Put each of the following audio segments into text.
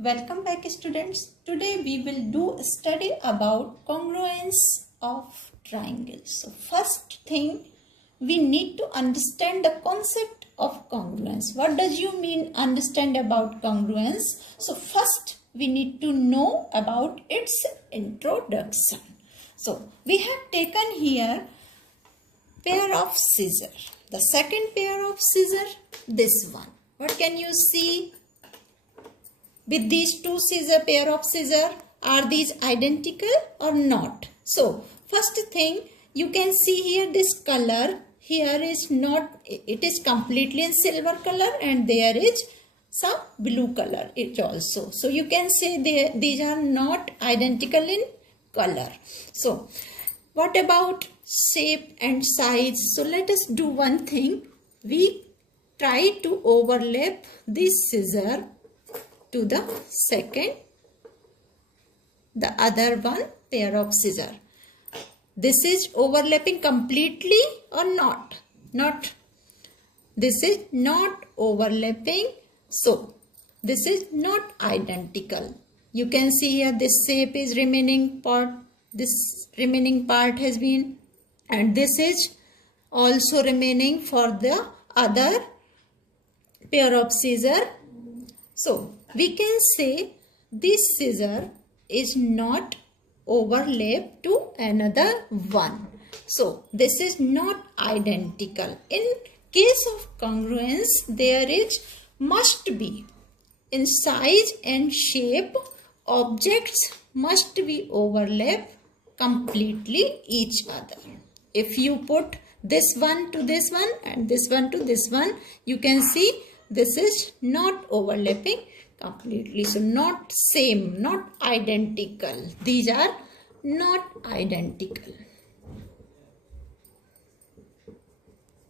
Welcome back, students. Today we will do a study about congruence of triangles. So first thing, we need to understand the concept of congruence. What does you mean understand about congruence? So first we need to know about its introduction. So we have taken here pair of scissors. The second pair of scissors, this one. What can you see? With these two pair of scissors, are these identical or not? So, first thing, you can see here this color, here is not, it is completely in silver color and there is some blue color it also. So, you can say these are not identical in color. So, what about shape and size? So, let us do one thing. We try to overlap this scissor to the other one pair of scissors. This is overlapping completely or not? Not. This is not overlapping. So, this is not identical. You can see here this shape is remaining part. This remaining part has been, and this is also remaining for the other pair of scissors. So, we can say this scissor is not overlapped to another one. So, this is not identical. In case of congruence, there is must be in size and shape, objects must be overlap completely each other. If you put this one to this one and this one to this one, you can see this is not overlapping completely. So, not same, not identical. These are not identical.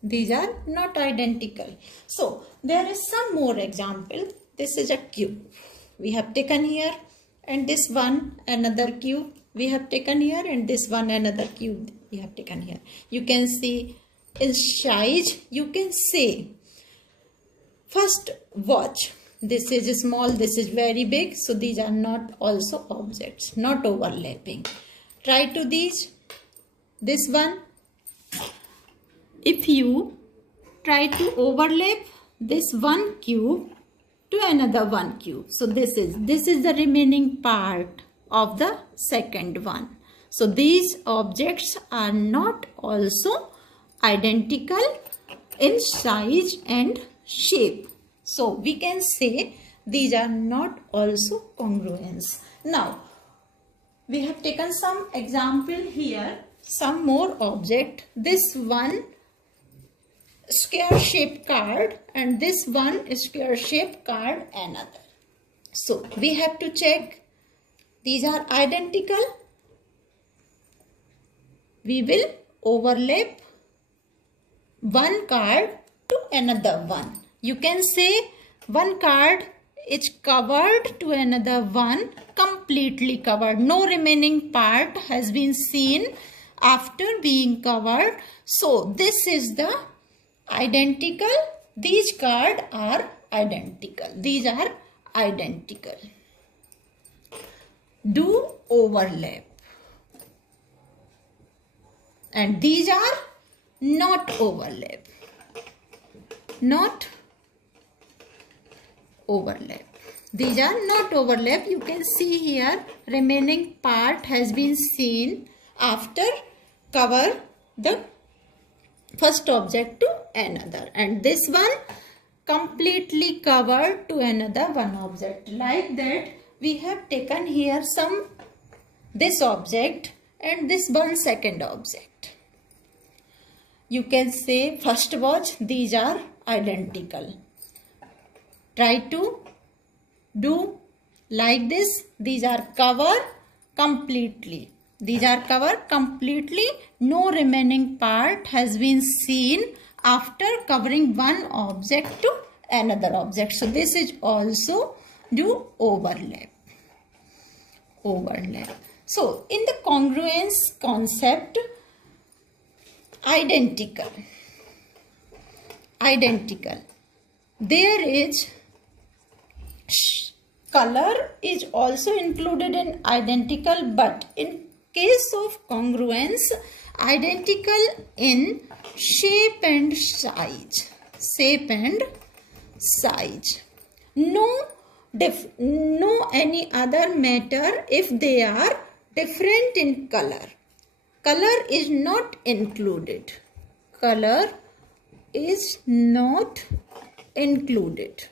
These are not identical. So, there is some more example. This is a cube. We have taken here, and this one another cube we have taken here, and this one another cube we have taken here. You can see in size, you can say, first watch. This is small, this is very big. So, these are not also objects, not overlapping. Try to these. This one. If you try to overlap this one cube to another one cube. So, this is the remaining part of the second one. So, these objects are not also identical in size and shape. So, we can say these are not also congruence. Now, we have taken some example here, some more object. This one square shaped card and this one square shaped card another. So, we have to check these are identical. We will overlap one card to another one. You can say one card is covered to another one, completely covered. No remaining part has been seen after being covered. So, this is the identical. These cards are identical. These are identical. Do overlap. And these are not overlap. Not overlap. These are not overlap. You can see here remaining part has been seen after cover the first object to another, and this one completely covered to another one object. Like that, we have taken here this object and this one second object. You can say first watch, these are identical. Try to do like this. These are covered completely. These are covered completely. No remaining part has been seen after covering one object to another object. So, this is also do overlap. Overlap. So, in the congruence concept, identical. There is color is also included in identical, but in case of congruence, identical in shape and size. Shape and size. No any other matter if they are different in color. Color is not included. Color is not included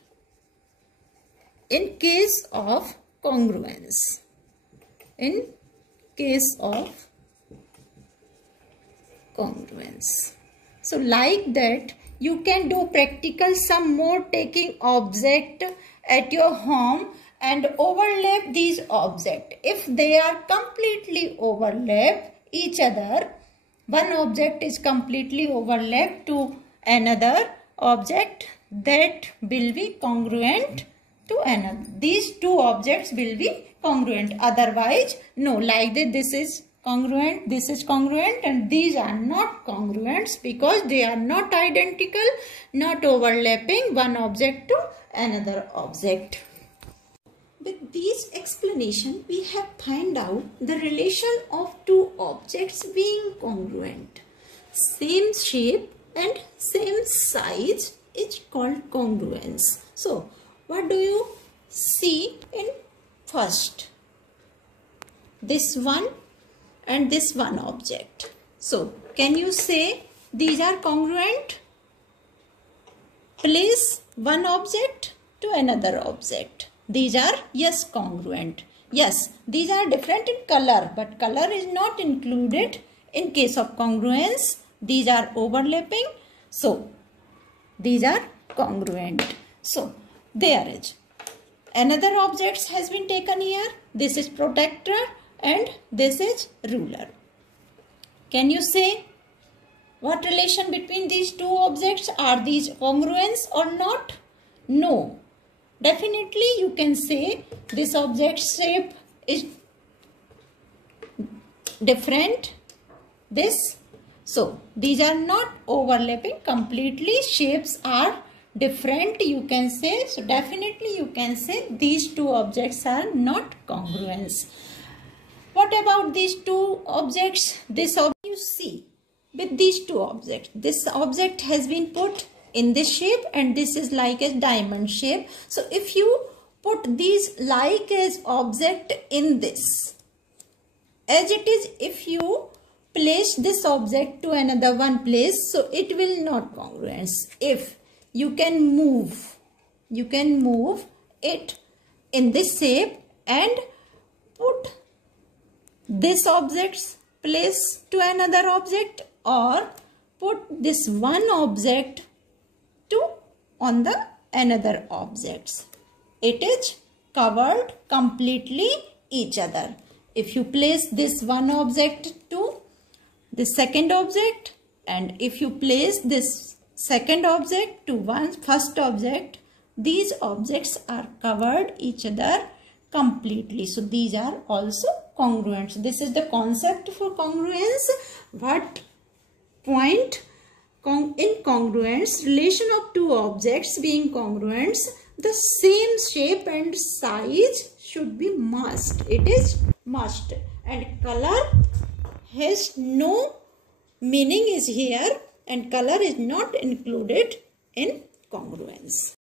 in case of congruence. In case of congruence. So like that, you can do practical some more, taking object at your home and overlap these objects. If they are completely overlap each other, one object is completely overlapped to another object, that will be congruent to another. These two objects will be congruent. Otherwise, no, like this is congruent, this is congruent, and these are not congruents because they are not identical, not overlapping one object to another object. With these explanation, we have find out the relation of two objects being congruent. Same shape and same size is called congruence. So, what do you see in first? This one and this one object. So, can you say these are congruent? Place one object to another object. These are, yes, congruent. Yes, these are different in color, but color is not included in case of congruence. These are overlapping. So, these are congruent. So, there is. Another object has been taken here. This is protractor and this is ruler. Can you say what relation between these two objects? Are these congruence or not? No. Definitely you can say this object's shape is different. This. So, these are not overlapping completely. Shapes are different, you can say. So, definitely you can say these two objects are not congruence. What about these two objects? This object you see with these two objects. This object has been put in this shape and this is like a diamond shape. So, if you put these like as object in this, as it is, if you place this object to another one place, so it will not congruence. If you can move it in this shape and put this object's place to another object, or put this one object to on the another objects. It is covered completely each other. If you place this one object to the second object, and if you place this second object to first object, these objects are covered each other completely. So these are also congruent. This is the concept for congruence. What point? In congruence, relation of two objects being congruent, the same shape and size should be must. It is must. And color has no meaning is here, and color is not included in congruence.